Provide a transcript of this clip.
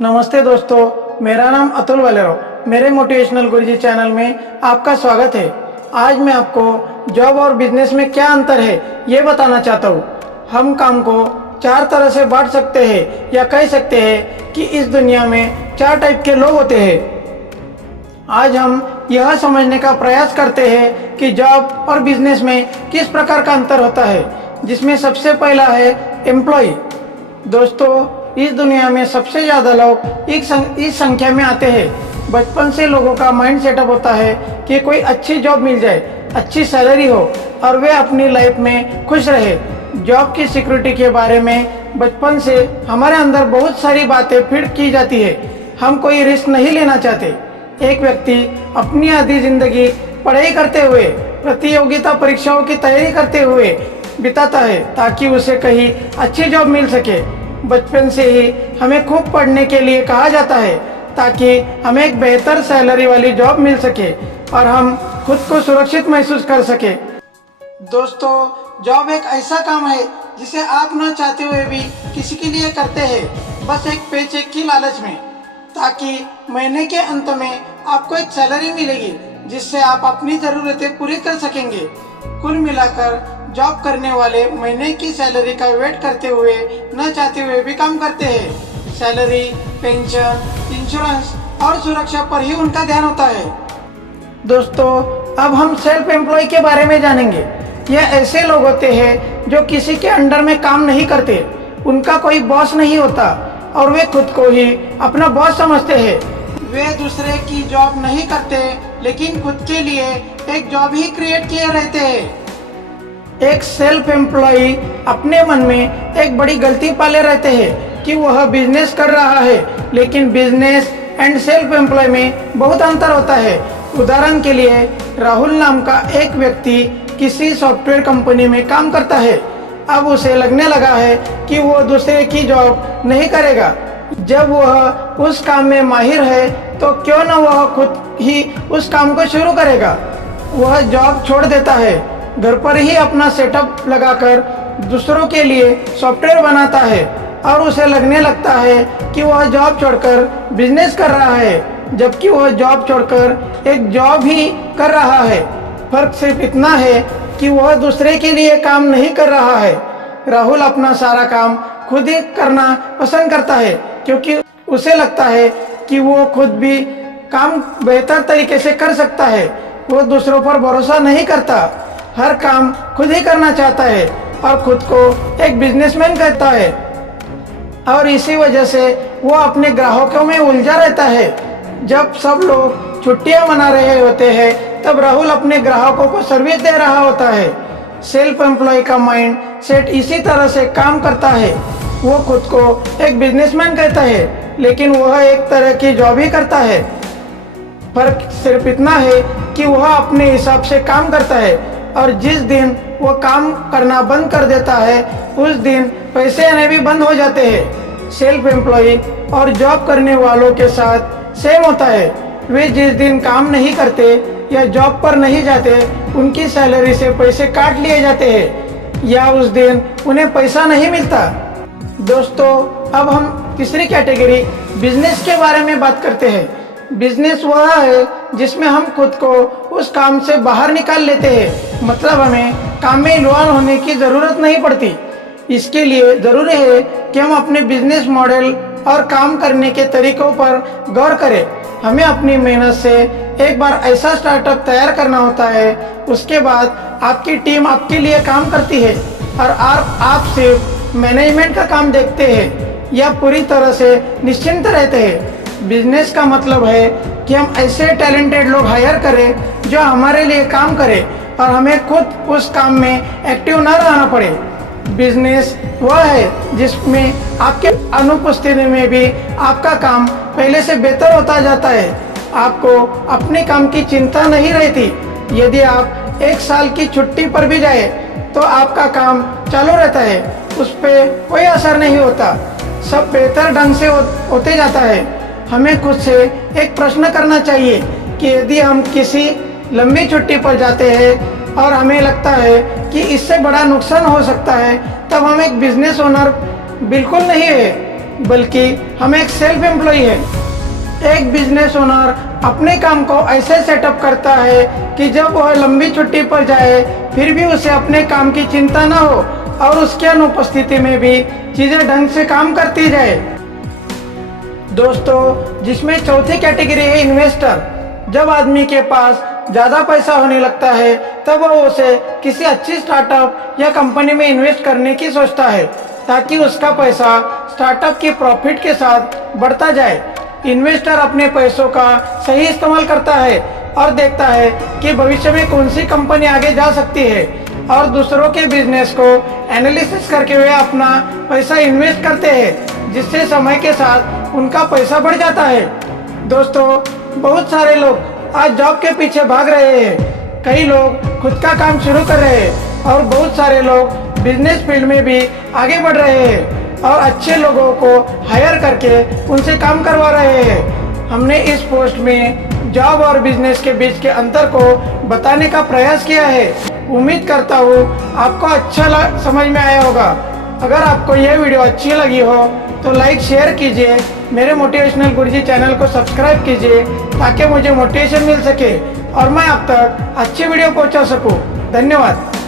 नमस्ते दोस्तों, मेरा नाम अतुल वालेराव। मेरे मोटिवेशनल गुरुजी चैनल में आपका स्वागत है। आज मैं आपको जॉब और बिजनेस में क्या अंतर है ये बताना चाहता हूँ। हम काम को चार तरह से बांट सकते हैं या कह सकते हैं कि इस दुनिया में चार टाइप के लोग होते हैं। आज हम यह समझने का प्रयास करते हैं कि जॉब और बिजनेस में किस प्रकार का अंतर होता है, जिसमें सबसे पहला है एम्प्लॉय। दोस्तों, इस दुनिया में सबसे ज़्यादा लोग इस संख्या में आते हैं। बचपन से लोगों का माइंड सेटअप होता है कि कोई अच्छी जॉब मिल जाए, अच्छी सैलरी हो और वे अपनी लाइफ में खुश रहे। जॉब की सिक्योरिटी के बारे में बचपन से हमारे अंदर बहुत सारी बातें फीड की जाती है। हम कोई रिस्क नहीं लेना चाहते। एक व्यक्ति अपनी आधी जिंदगी पढ़ाई करते हुए, प्रतियोगिता परीक्षाओं की तैयारी करते हुए बिताता है ताकि उसे कहीं अच्छी जॉब मिल सके। बचपन से ही हमें खूब पढ़ने के लिए कहा जाता है ताकि हमें एक बेहतर सैलरी वाली जॉब मिल सके और हम खुद को सुरक्षित महसूस कर सके। दोस्तों, जॉब एक ऐसा काम है जिसे आप न चाहते हुए भी किसी के लिए करते हैं, बस एक पेचेक की लालच में, ताकि महीने के अंत में आपको एक सैलरी मिलेगी जिससे आप अपनी ज़रूरतें पूरी कर सकेंगे। कुल मिलाकर जॉब करने वाले महीने की सैलरी का वेट करते हुए न चाहते हुए भी काम करते हैं। सैलरी, पेंशन, इंश्योरेंस और सुरक्षा पर ही उनका ध्यान होता है। दोस्तों, अब हम सेल्फ एम्प्लॉय के बारे में जानेंगे। यह ऐसे लोग होते हैं जो किसी के अंडर में काम नहीं करते, उनका कोई बॉस नहीं होता और वे खुद को ही अपना बॉस समझते हैं। वे दूसरे की जॉब नहीं करते, लेकिन खुद के लिए एक जॉब ही क्रिएट किए रहते हैं। एक सेल्फ एम्प्लॉय अपने मन में एक बड़ी गलती पाले रहते हैं कि वह बिजनेस कर रहा है, लेकिन बिजनेस एंड सेल्फ एम्प्लॉय में बहुत अंतर होता है। उदाहरण के लिए, राहुल नाम का एक व्यक्ति किसी सॉफ्टवेयर कंपनी में काम करता है। अब उसे लगने लगा है कि वह दूसरे की जॉब नहीं करेगा। जब वह उस काम में माहिर है तो क्यों न वह खुद ही उस काम को शुरू करेगा। वह जॉब छोड़ देता है, घर पर ही अपना सेटअप लगाकर दूसरों के लिए सॉफ्टवेयर बनाता है और उसे लगने लगता है कि वह जॉब छोड़कर बिजनेस कर रहा है, जबकि वह जॉब छोड़कर एक जॉब ही कर रहा है। फर्क सिर्फ इतना है कि वह दूसरे के लिए काम नहीं कर रहा है। राहुल अपना सारा काम खुद ही करना पसंद करता है क्योंकि उसे लगता है कि वो खुद भी काम बेहतर तरीके से कर सकता है। वो दूसरों पर भरोसा नहीं करता, हर काम खुद ही करना चाहता है और खुद को एक बिजनेसमैन कहता है। और इसी वजह से वो अपने ग्राहकों में उलझा रहता है। जब सब लोग छुट्टियां मना रहे होते हैं तब राहुल अपने ग्राहकों को सर्विस दे रहा होता है। सेल्फ एम्प्लॉय का माइंड सेट इसी तरह से काम करता है। वो खुद को एक बिजनेसमैन कहता है, लेकिन वह एक तरह की जॉब ही करता है। फर्क सिर्फ इतना है कि वह अपने हिसाब से काम करता है और जिस दिन वो काम करना बंद कर देता है उस दिन पैसे आने भी बंद हो जाते हैं। सेल्फ एम्प्लॉय और जॉब करने वालों के साथ सेम होता है। वे जिस दिन काम नहीं करते या जॉब पर नहीं जाते, उनकी सैलरी से पैसे काट लिए जाते हैं या उस दिन उन्हें पैसा नहीं मिलता। दोस्तों, अब हम तीसरी कैटेगरी बिजनेस के बारे में बात करते हैं। बिजनेस वह है जिसमें हम खुद को उस काम से बाहर निकाल लेते हैं, मतलब हमें काम में इन्वॉल्व होने की ज़रूरत नहीं पड़ती। इसके लिए ज़रूरी है कि हम अपने बिजनेस मॉडल और काम करने के तरीकों पर गौर करें। हमें अपनी मेहनत से एक बार ऐसा स्टार्टअप तैयार करना होता है, उसके बाद आपकी टीम आपके लिए काम करती है और आप सिर्फ मैनेजमेंट का काम देखते हैं या पूरी तरह से निश्चिंत रहते हैं। बिजनेस का मतलब है कि हम ऐसे टैलेंटेड लोग हायर करें जो हमारे लिए काम करें और हमें खुद उस काम में एक्टिव न रहना पड़े। बिजनेस वह है जिसमें आपके अनुपस्थिति में भी आपका काम पहले से बेहतर होता जाता है। आपको अपने काम की चिंता नहीं रहती। यदि आप एक साल की छुट्टी पर भी जाए तो आपका काम चालू रहता है, उस पर कोई असर नहीं होता, सब बेहतर ढंग से होते जाता है। हमें खुद से एक प्रश्न करना चाहिए कि यदि हम किसी लंबी छुट्टी पर जाते हैं और हमें लगता है कि इससे बड़ा नुकसान हो सकता है, तब हम एक बिजनेस ओनर बिल्कुल नहीं है। बल्कि हम एक सेल्फ एम्प्लॉय है। एक बिजनेस ओनर अपने काम को ऐसे सेटअप करता है कि जब वह लंबी छुट्टी पर जाए फिर भी उसे अपने काम की चिंता न हो और उसकी अनुपस्थिति में भी चीजें ढंग से काम करती जाए। दोस्तों, जिसमें चौथी कैटेगरी है इन्वेस्टर। जब आदमी के पास ज्यादा पैसा होने लगता है तब वह उसे किसी अच्छी स्टार्टअप या कंपनी में इन्वेस्ट करने की सोचता है ताकि उसका पैसा स्टार्टअप की प्रॉफिट के साथ बढ़ता जाए। इन्वेस्टर अपने पैसों का सही इस्तेमाल करता है और देखता है कि भविष्य में कौन सी कंपनी आगे जा सकती है और दूसरों के बिजनेस को एनालिसिस करके वे अपना पैसा इन्वेस्ट करते हैं, जिससे समय के साथ उनका पैसा बढ़ जाता है। दोस्तों, बहुत सारे लोग आज जॉब के पीछे भाग रहे हैं, कई लोग खुद का काम शुरू कर रहे हैं और बहुत सारे लोग बिजनेस फील्ड में भी आगे बढ़ रहे हैं और अच्छे लोगों को हायर करके उनसे काम करवा रहे हैं। हमने इस पोस्ट में जॉब और बिजनेस के बीच के अंतर को बताने का प्रयास किया है। उम्मीद करता हूँ आपको अच्छा समझ में आया होगा। अगर आपको यह वीडियो अच्छी लगी हो तो लाइक शेयर कीजिए, मेरे मोटिवेशनल गुरुजी चैनल को सब्सक्राइब कीजिए ताकि मुझे मोटिवेशन मिल सके और मैं आप तक अच्छी वीडियो पहुंचा सकूं। धन्यवाद।